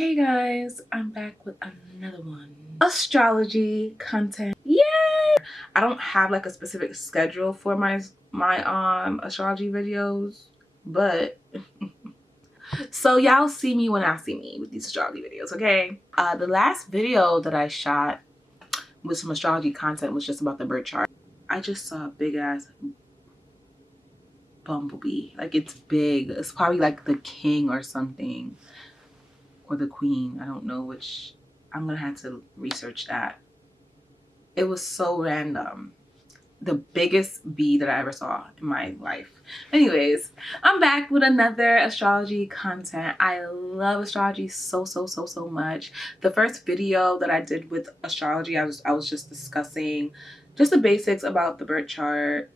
Hey guys, I'm back with another one. Astrology content. Yay! I don't have like a specific schedule for my astrology videos, but so y'all see me when I see me with these astrology videos, okay? The last video that I shot with some astrology content was just about the birth chart. I just saw a big ass bumblebee. Like, it's big. It's probably like the king or something. Or the queen. I don't know which. I'm gonna have to research that. It was so random. The biggest bee that I ever saw in my life. Anyways, I'm back with another astrology content. I love astrology so much. The first video that I did with astrology, I was just discussing just the basics about the birth chart,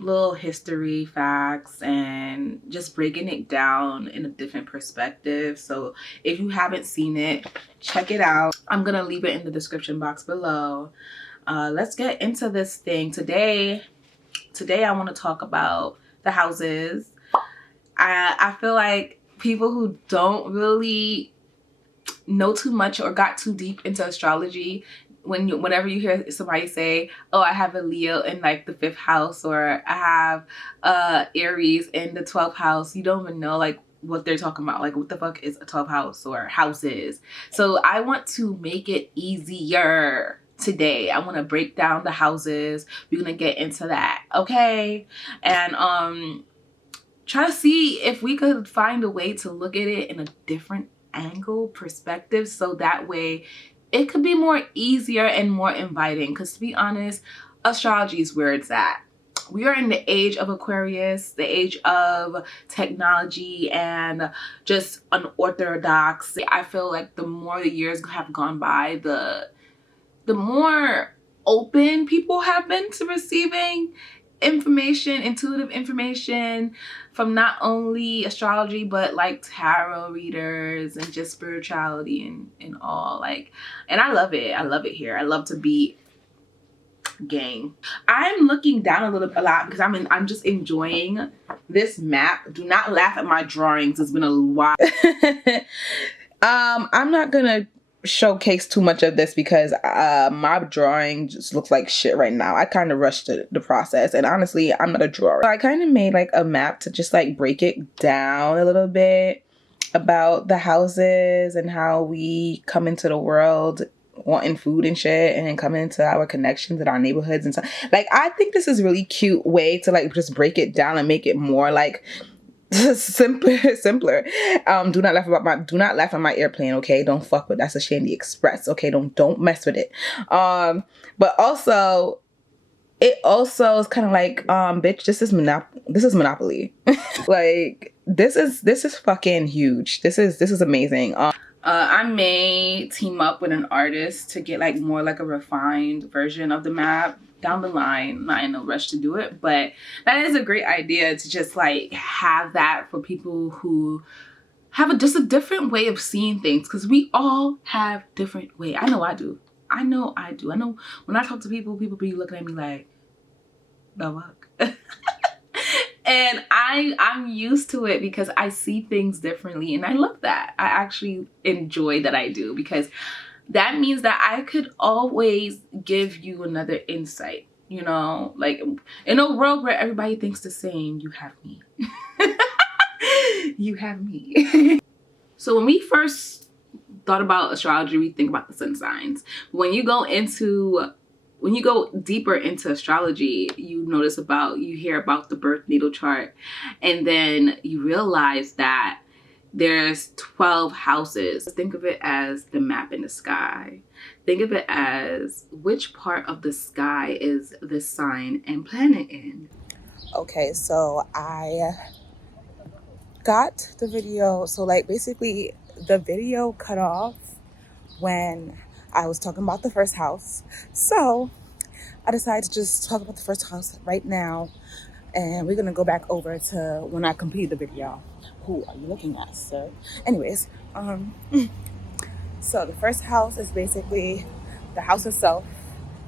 little history facts, and just breaking it down in a different perspective. So if you haven't seen it, check it out. I'm gonna leave it in the description box below. Let's get into this thing. Today I want to talk about the houses. I feel like people who don't really know too much or got too deep into astrology, whenever you hear somebody say, oh, I have a Leo in like the 5th house, or I have Aries in the 12th house, you don't even know like what they're talking about. Like, what the fuck is a 12th house or houses? So I want to make it easier today. I want to break down the houses. We're gonna get into that, okay? And try to see if we could find a way to look at it in a different angle, perspective, so that way it could be more easier and more inviting. Because to be honest, astrology is where it's at. We are in the age of Aquarius, the age of technology and just unorthodox. I feel like the more the years have gone by, the more open people have been to receiving information, intuitive information from not only astrology but like tarot readers and just spirituality and all. Like, and I love it. I love it here. I love to be gang. I'm looking down a lot because I'm just enjoying this map. Do not laugh at my drawings. It's been a while. I'm not gonna showcase too much of this because my drawing just looks like shit right now. I kind of rushed the process, and honestly, I'm not a drawer. So I kind of made like a map to just like break it down a little bit about the houses and how we come into the world wanting food and shit, and then coming into our connections in our neighborhoods and stuff. Like, I think this is a really cute way to like just break it down and make it more like simpler. Do not laugh at my airplane, okay? Don't fuck with that's a Shandy Express, okay? Don't mess with it. But also it also is kind of like, bitch, this is Monopoly. Like, this is fucking huge. This is amazing. I may team up with an artist to get like more like a refined version of the map down the line. Not in no rush to do it, but that is a great idea to just like have that for people who have just a different way of seeing things, because we all have different way. I know I do. I know when I talk to people be looking at me like, the fuck? And I'm used to it because I see things differently, and I love that. I actually enjoy that I do, because that means that I could always give you another insight, you know? Like, in a world where everybody thinks the same, you have me. You have me. So when we first thought about astrology, we think about the sun signs. When you go deeper into astrology, you hear about the birth natal chart, and then you realize that there's 12 houses. Think of it as the map in the sky. Think of it as which part of the sky is this sign and planet in. Okay, so I got the video. So like, basically the video cut off when I was talking about the first house. So I decided to just talk about the first house right now, and we're gonna go back over to when I completed the video. Who are you looking at, sir? Anyways, so the first house is basically the house itself,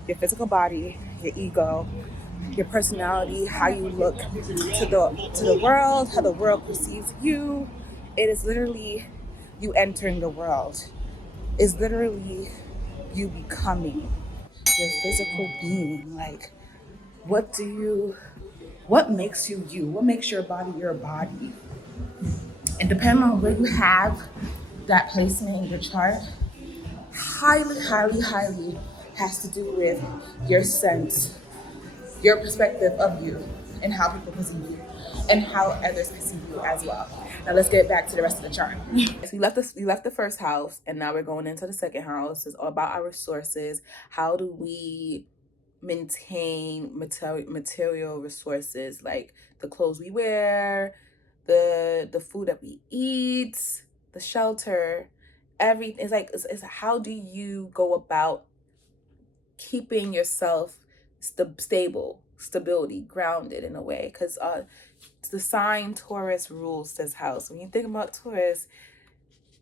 your physical body, your ego, your personality, how you look to the world, how the world perceives you. It is literally you entering the world. It's literally you becoming your physical being. Like, what makes you you? What makes your body your body? And depending on where you have that placement in your chart, highly, highly, highly has to do with your sense, your perspective of you, and how people perceive you, and how others perceive you as well. Now let's get back to the rest of the chart. So we left the first house, and now we're going into the second house. It's all about our resources. How do we maintain material resources, like the clothes we wear, the food that we eat, the shelter, everything. It's like it's how do you go about keeping yourself stability, grounded in a way? Because the sign Taurus rules this house. When you think about Taurus,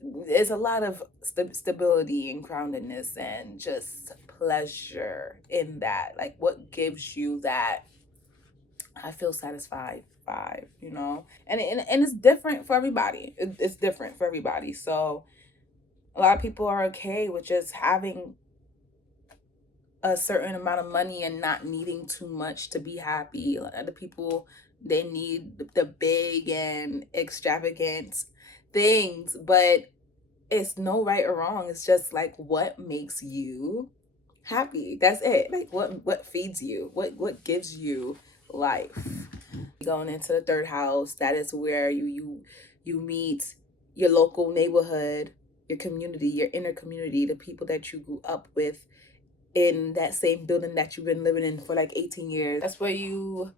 there's a lot of stability and groundedness and just pleasure in that. Like, what gives you that I feel satisfied vibe, you know? And it's different for everybody. It's different for everybody. So a lot of people are okay with just having a certain amount of money and not needing too much to be happy. A lot of people, they need the big and extravagant things, but it's no right or wrong. It's just like, what makes you happy? That's it. Like, what feeds you? What gives you life? Going into the third house, that is where you meet your local neighborhood, your community, your inner community, the people that you grew up with in that same building that you've been living in for like 18 years. That's where you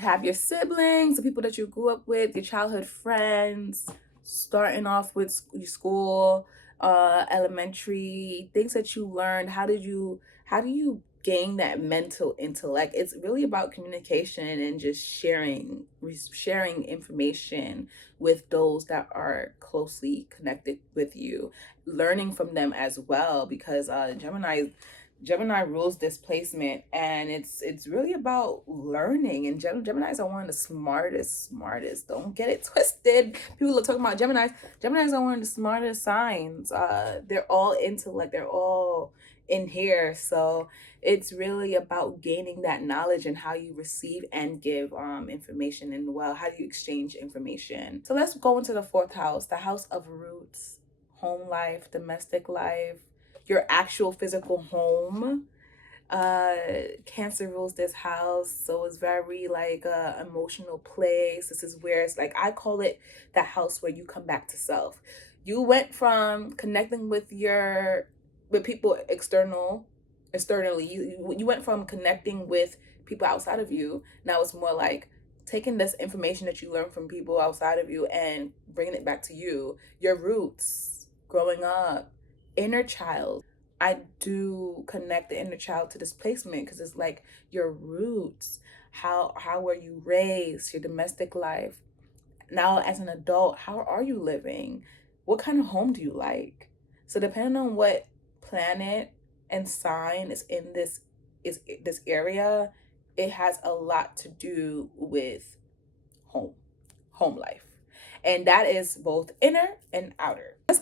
have your siblings, the people that you grew up with, your childhood friends, starting off with your school, elementary, things that you learned. How do you gain that mental intellect? It's really about communication and just sharing information with those that are closely connected with you, learning from them as well, because Gemini rules displacement, and it's really about learning. And Geminis are one of the smartest. Don't get it twisted. People are talking about Geminis. Geminis are one of the smartest signs. They're all intellect. They're all in here. So it's really about gaining that knowledge and how you receive and give information, and well, how do you exchange information. So let's go into the fourth house, the house of roots, home life, domestic life, your actual physical home. Cancer rules this house, so it's very like a emotional place. This is where it's like, I call it the house where you come back to self. You went from connecting with people externally. You went from connecting with people outside of you. Now it's more like taking this information that you learned from people outside of you and bringing it back to you, your roots, growing up, inner child. I do connect the inner child to displacement, because it's like your roots. How were you raised? Your domestic life. Now as an adult, how are you living? What kind of home do you like? So depending on what planet and sign is in this area, it has a lot to do with home life. And that is both inner and outer. Let's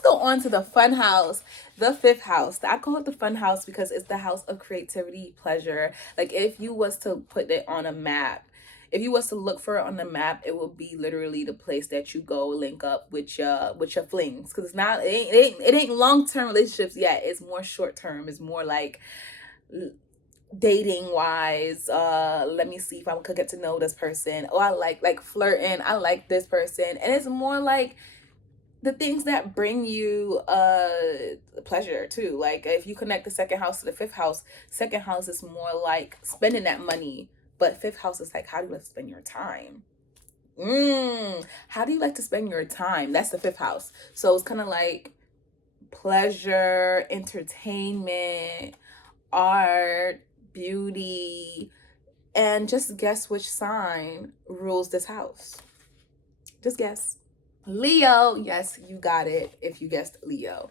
go on to the fun house, the fifth house. I call it the fun house because it's the house of creativity, pleasure. Like, if you was to put it on a map, if you was to look for it on the map, it will be literally the place that you go link up with your flings. Because it ain't long-term relationships yet. It's more short-term. It's more like dating wise. Let me see if I could get to know this person. Oh, I like flirting. I like this person. And it's more like the things that bring you pleasure too. Like, if you connect the second house to the fifth house, second house is more like spending that money, but fifth house is like, how do you like to spend your time? How do you like to spend your time? That's the fifth house. So it's kind of like pleasure, entertainment, art, beauty. And just guess which sign rules this house. Just guess. Leo. Yes, you got it if you guessed Leo.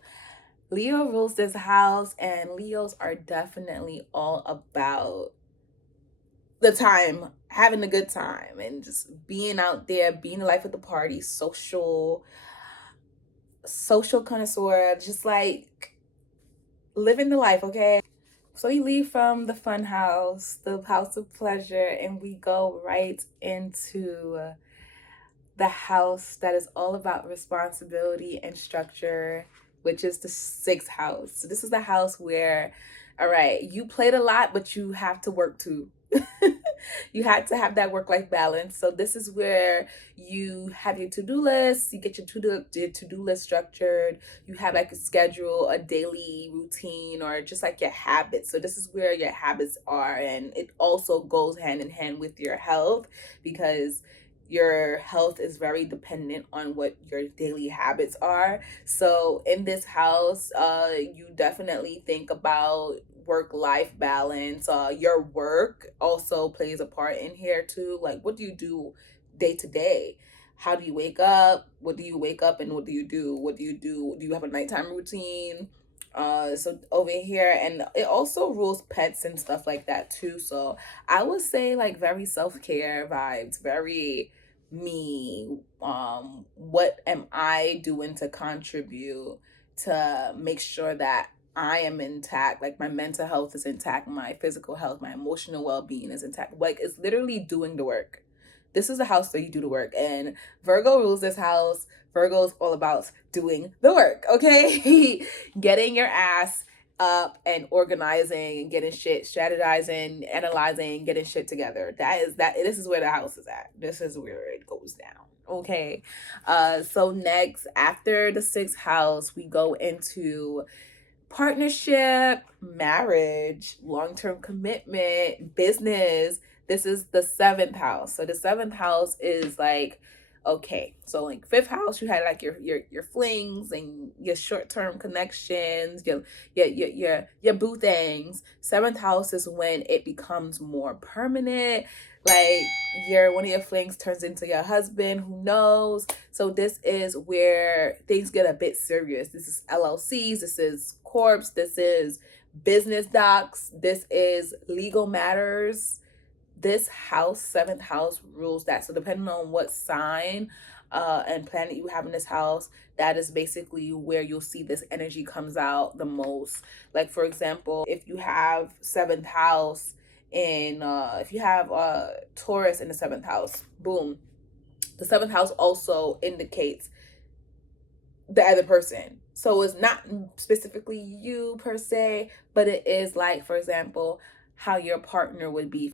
Leo rules this house, and Leos are definitely all about the time, having a good time, and just being out there, being the life of the party, social, social connoisseur, just like living the life, okay? So we leave from the fun house, the house of pleasure, and we go right into the house that is all about responsibility and structure, which is the sixth house. So this is the house where, all right, you played a lot, but you have to work too. You had to have that work-life balance. So this is where you have your to-do list, you get your to-do list structured, you have like a schedule, a daily routine, or just like your habits. So this is where your habits are, and it also goes hand in hand with your health, because your health is very dependent on what your daily habits are. So in this house, you definitely think about work-life balance. Your work also plays a part in here too. Like, what do you do day to day? How do you wake up? What do you wake up and what do you do? What do you do? Do you have a nighttime routine? So over here, and it also rules pets and stuff like that too. So I would say like very self-care vibes, very me. What am I doing to contribute to make sure that I am intact, like my mental health is intact, my physical health, my emotional well-being is intact. Like, it's literally doing the work. This is the house that you do the work, and Virgo rules this house. Virgo is all about doing the work, okay? Getting your ass up and organizing and getting shit, strategizing, analyzing, getting shit together. This is where the house is at. This is where it goes down. Okay. So next, after the sixth house, we go into partnership, marriage, long-term commitment, business. This is the seventh house. So the seventh house is like, okay, so like fifth house, you had like your flings and your short-term connections, your boo things. Seventh house is when it becomes more permanent. Like, one of your flings turns into your husband, who knows. So this is where things get a bit serious. This is LLCs, this is corps, this is business docs, this is legal matters. This house, seventh house, rules that. So depending on what sign and planet you have in this house, that is basically where you'll see this energy comes out the most. Like, for example, if you have seventh house in if you have Taurus in the seventh house, boom, the seventh house also indicates the other person. So it's not specifically you per se, but it is like, for example, how your partner would be.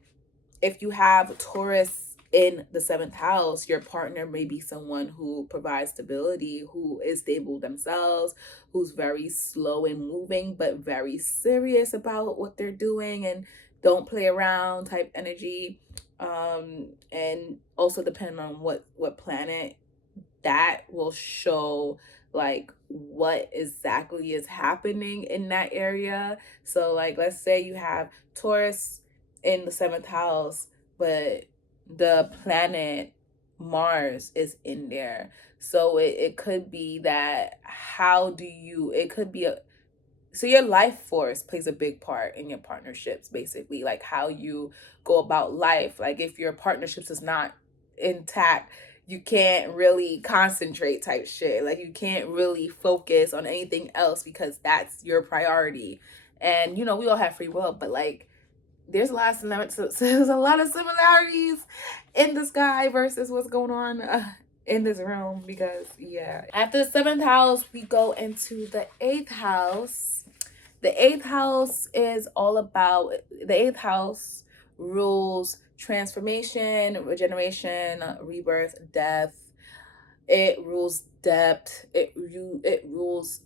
If you have Taurus in the seventh house, your partner may be someone who provides stability, who is stable themselves, who's very slow in moving, but very serious about what they're doing and don't play around type energy. And also depending on what planet, that will show like what exactly is happening in that area. So like, let's say you have Taurus in the seventh house, but the planet Mars is in there. So it could be that, it could be so your life force plays a big part in your partnerships, basically, like how you go about life. Like, if your partnerships is not intact, you can't really concentrate type shit. Like, you can't really focus on anything else because that's your priority. And we all have free will, but like, there's a lot of there's a lot of similarities in the sky versus what's going on in this room. Because yeah, after the seventh house, we go into the eighth house. The eighth house is all about, the eighth house rules transformation, regeneration, rebirth, death. It rules debt. It rules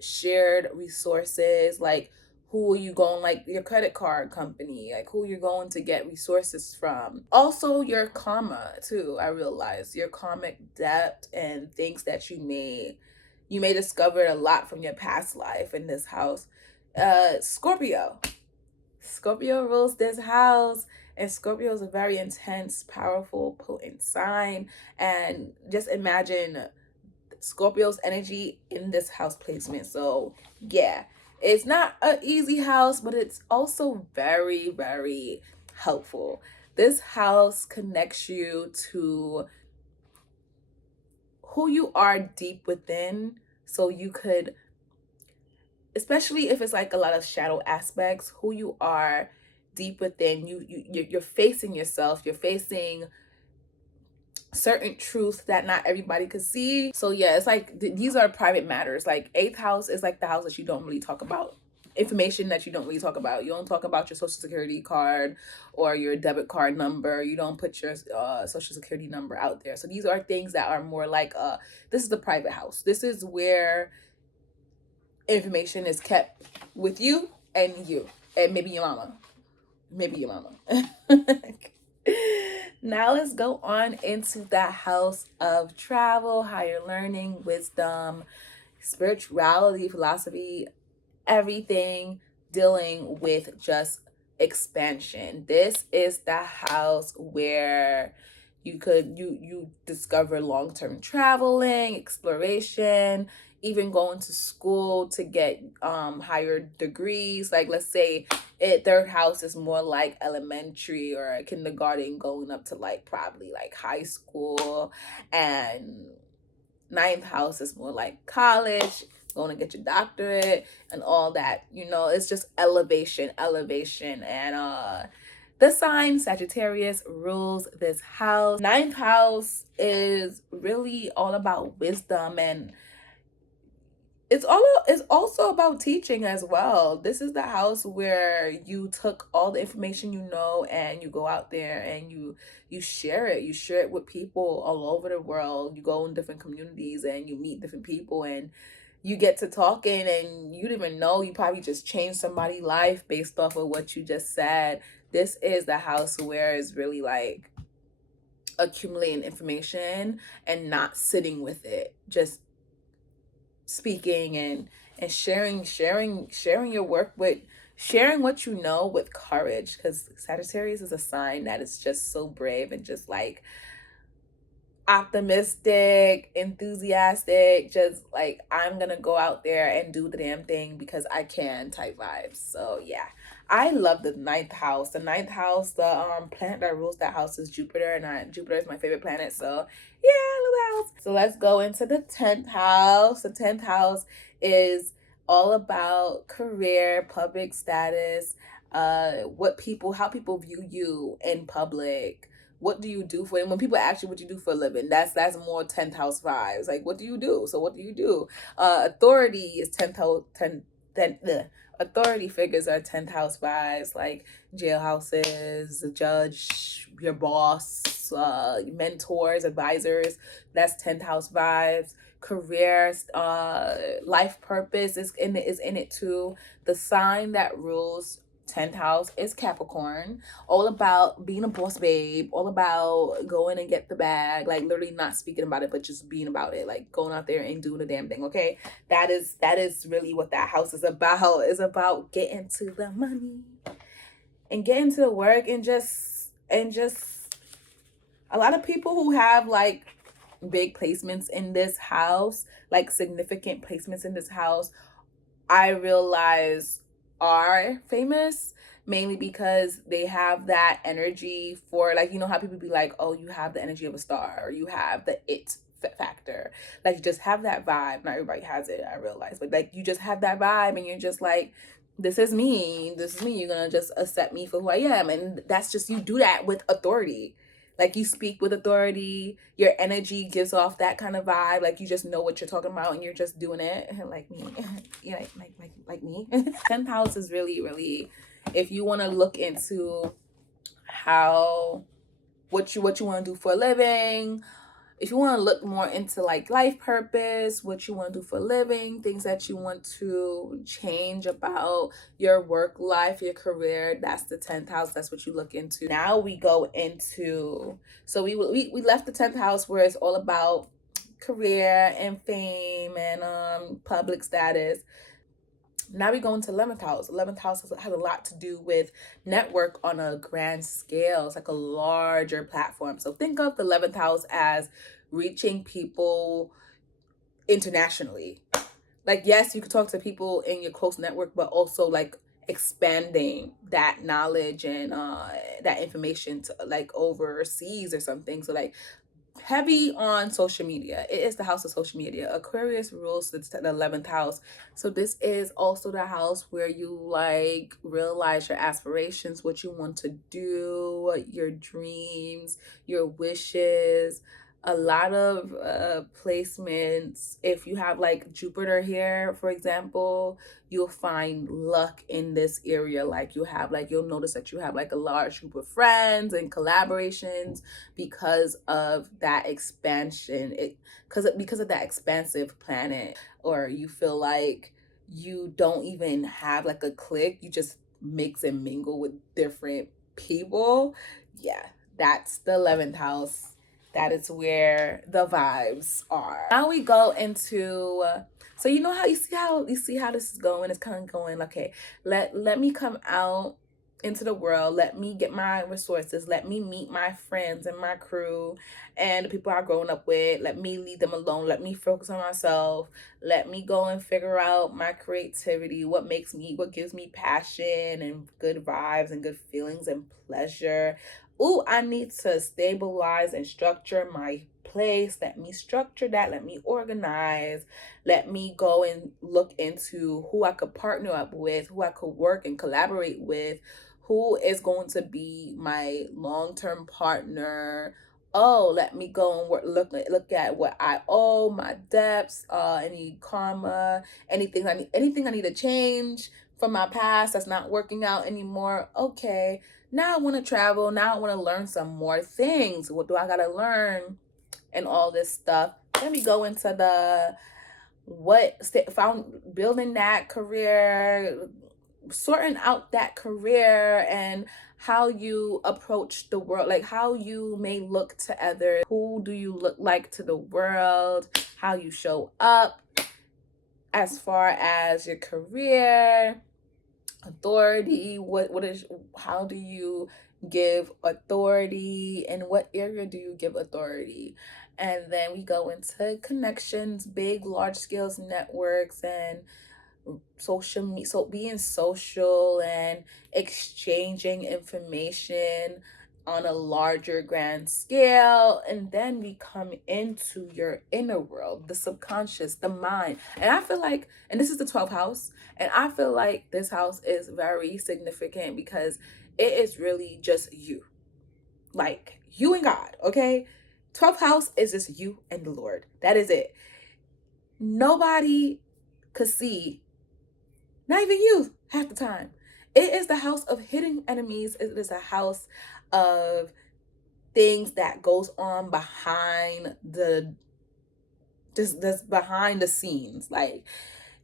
shared resources. Like, who are you going, like your credit card company, like who you're going to get resources from. Also your karma too. I realized your karmic debt and things that you may discover a lot from your past life in this house. Scorpio rules this house, and Scorpio is a very intense, powerful, potent sign. And just imagine Scorpio's energy in this house placement. So yeah, it's not an easy house, but it's also very, very helpful. This house connects you to who you are deep within, So you could, especially if it's like a lot of shadow aspects, who you are deep within, you're facing yourself, you're facing certain truths that not everybody could see. So yeah, it's like these are private matters. Like eighth house is like the house that you don't really talk about, information that you don't really talk about. You don't talk about your social security card or your debit card number. You don't put your social security number out there. So these are things that are more like this is the private house. This is where information is kept with you and maybe your mama, Now let's go on into the house of travel, higher learning, wisdom, spirituality, philosophy, everything dealing with just expansion. This is the house where you discover long-term traveling, exploration, even going to school to get higher degrees. Like let's say third house is more like elementary or kindergarten, going up to like probably like high school, and ninth house is more like college, going to get your doctorate and all that. It's just elevation. And the sign Sagittarius rules this house. Ninth house is really all about wisdom, and it's also about teaching as well. This is the house where you took all the information and you go out there and you share it. You share it with people all over the world. You go in different communities and you meet different people, and you get to talking, and you didn't even know, you probably just changed somebody's life based off of what you just said. This is the house where it's really like accumulating information and not sitting with it, just speaking and sharing your work with, sharing what you know with courage, because Sagittarius is a sign that is just so brave and just like optimistic, enthusiastic, just like I'm gonna go out there and do the damn thing because I can type vibes. So yeah, I love the ninth house. The ninth house, the planet that rules that house is Jupiter, and Jupiter is my favorite planet. So yeah, I love that house. So let's go into the 10th house. The 10th house is all about career, public status, how people view you in public. What do you do for it? When people ask you what you do for a living, that's more 10th house vibes. Like, what do you do? So what do you do? Authority is 10th house, 10 authority figures are 10th house vibes, like jailhouses, the judge, your boss, mentors, advisors. That's 10th house vibes. Careers, life purpose is in it too. The sign that rules 10th house is Capricorn, all about being a boss babe, all about going and get the bag, like literally not speaking about it, but just being about it, like going out there and doing the damn thing. Okay, that is really what that house is about. It's about getting to the money and getting to the work, and just a lot of people who have like big placements in this house, like significant placements in this house, I realize are famous, mainly because they have that energy for, like, how people be like, oh, you have the energy of a star, or you have the it factor. Like, you just have that vibe. Not everybody has it, I realize, but like you just have that vibe, and you're just like, this is me. You're gonna just accept me for who I am. And that's just, you do that with authority. Like, you speak with authority, your energy gives off that kind of vibe, like you just know what you're talking about and you're just doing it. Like me. Yeah, like me. 10th house is really, if you want to look into what you want to do for a living, if you want to look more into like life purpose, what you want to do for a living, things that you want to change about your work life, your career, that's the 10th house. That's what you look into. Now we go into, so we left the 10th house where it's all about career and fame and public status. Now we go into 11th house. 11th house has a lot to do with network on a grand scale. It's like a larger platform. So think of the 11th house as reaching people internationally. Like, yes, you could talk to people in your close network, but also like expanding that knowledge and that information to like overseas or something. So like heavy on social media. It is the house of social media. Aquarius rules the 11th house. So this is also the house where you like realize your aspirations, what you want to do, your dreams, your wishes. A lot of placements. If you have like Jupiter here, for example, you'll find luck in this area. Like you'll notice that you have like a large group of friends and collaborations because of that expansion. Because of that expansive planet. Or you feel like you don't even have like a clique, you just mix and mingle with different people. Yeah, that's the 11th house. That is where the vibes are. Now we go into so you know how you see how this is going. It's kind of going, okay, let me come out into the world. Let me get my resources. Let me meet my friends and my crew and the people I've grown up with. Let me leave them alone. Let me focus on myself. Let me go and figure out my creativity, what gives me passion and good vibes and good feelings and pleasure. Ooh, I need to stabilize and structure my place. Let me structure that. Let me organize. Let me go and look into who I could partner up with, who I could work and collaborate with, who is going to be my long-term partner. Oh, let me go and look at what I owe, my debts, any karma, anything I need to change from my past that's not working out anymore. Okay, now I want to travel. Now I want to learn some more things. What do I got to learn and all this stuff? Let me go into the found building that career, sorting out that career, and how you approach the world, like how you may look to others. Who do you look like to the world? How you show up as far as your career, authority, how do you give authority, and what area do you give authority? And then we go into connections, big large scales networks, and social media, so being social and exchanging information on a larger grand scale. And then we come into your inner world, the subconscious, the mind. And I feel like, and this is the 12th house, and I feel like this house is very significant because it is really just you, like you and God. Okay, 12th house is just you and the Lord. That is it. Nobody could see, not even you, half the time. It is the house of hidden enemies. It is a house of things that goes on behind that's behind the scenes, like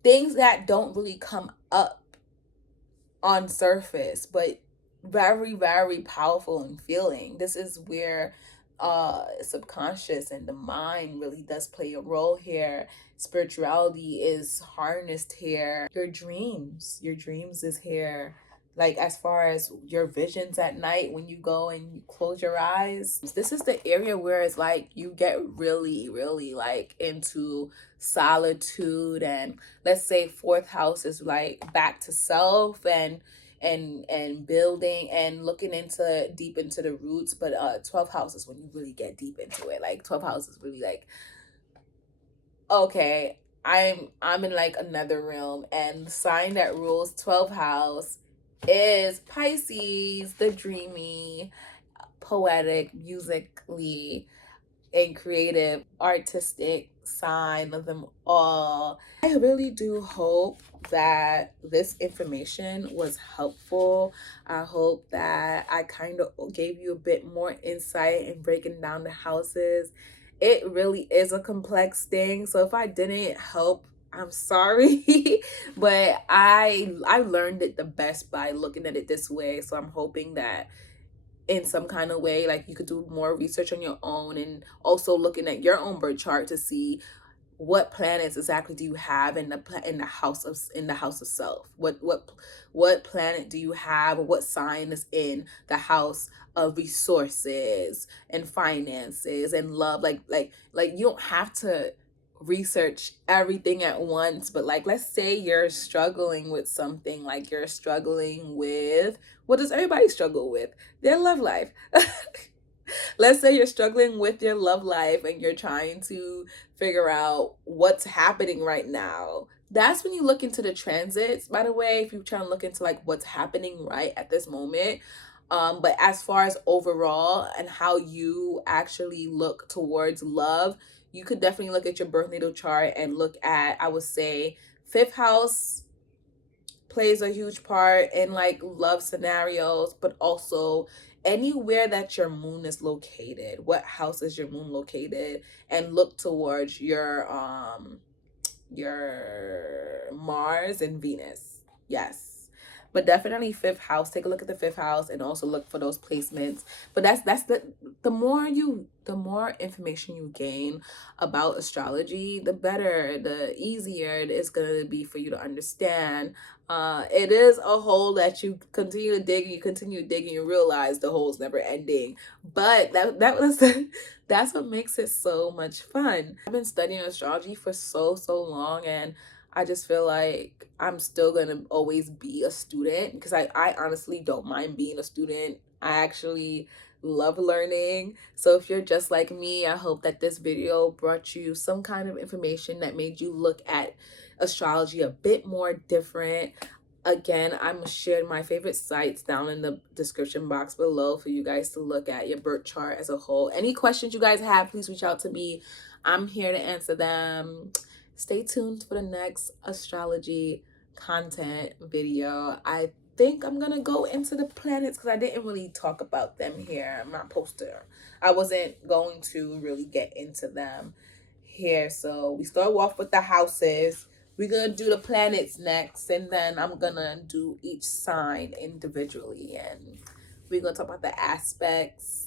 things that don't really come up on surface, but very, very powerful and feeling. This is where subconscious and the mind really does play a role here. Spirituality is harnessed here. Your dreams is here. Like as far as your visions at night when you go and you close your eyes, this is the area where it's like you get really, really like into solitude. And let's say 4th house is like back to self and building and looking into deep into the roots. But 12th house is when you really get deep into it. Like 12th house is really like, okay, I'm in like another realm. And the sign that rules 12th house is Pisces, the dreamy, poetic, musically and creative, artistic sign of them all. I really do hope that this information was helpful. I hope that I kind of gave you a bit more insight in breaking down the houses. It really is a complex thing, so if I didn't help, I'm sorry. But I learned it the best by looking at it this way. So I'm hoping that in some kind of way, like you could do more research on your own, and also looking at your own birth chart to see what planets exactly do you have in the house of self. What planet do you have, or what sign is in the house of resources and finances and love? Like you don't have to research everything at once, but like let's say you're struggling with something, like you're struggling with, what does everybody struggle with? Their love life. Let's say you're struggling with your love life and you're trying to figure out what's happening right now. That's when you look into the transits, by the way, if you're trying to look into like what's happening right at this moment. But as far as overall and how you actually look towards love, you could definitely look at your birth natal chart and look at, I would say, fifth house plays a huge part in like love scenarios, but also anywhere that your moon is located. What house is your moon located? And look towards your Mars and Venus. Yes. But definitely fifth house. Take a look at the fifth house and also look for those placements. But that's the more information you gain about astrology, the better, the easier it is gonna be for you to understand. It is a hole that you continue to dig and you continue digging, you realize the hole's never ending. But that was that's what makes it so much fun. I've been studying astrology for so long, and I just feel like I'm still gonna always be a student because I honestly don't mind being a student. I actually love learning. So if you're just like me, I hope that this video brought you some kind of information that made you look at astrology a bit more different. Again, I'm sharing my favorite sites down in the description box below for you guys to look at your birth chart as a whole. Any questions you guys have, please reach out to me. I'm here to answer them. Stay tuned for the next astrology content video. I think I'm gonna go into the planets because I didn't really talk about them here. I'm not poster. I wasn't going to really get into them here. So we start off with the houses. We're gonna do the planets next, and then I'm gonna do each sign individually, and we're gonna talk about the aspects.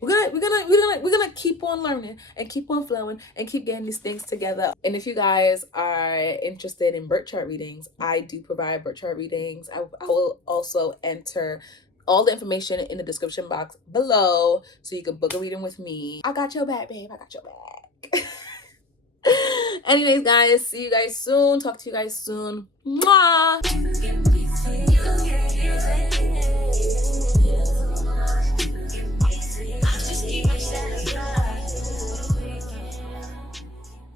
We're gonna keep on learning and keep on flowing and keep getting these things together. And if you guys are interested in birth chart readings, I do provide birth chart readings. I will also enter all the information in the description box below so you can book a reading with me. I got your back, babe. I got your back. Anyways, guys, see you guys soon. Talk to you guys soon. Mwah!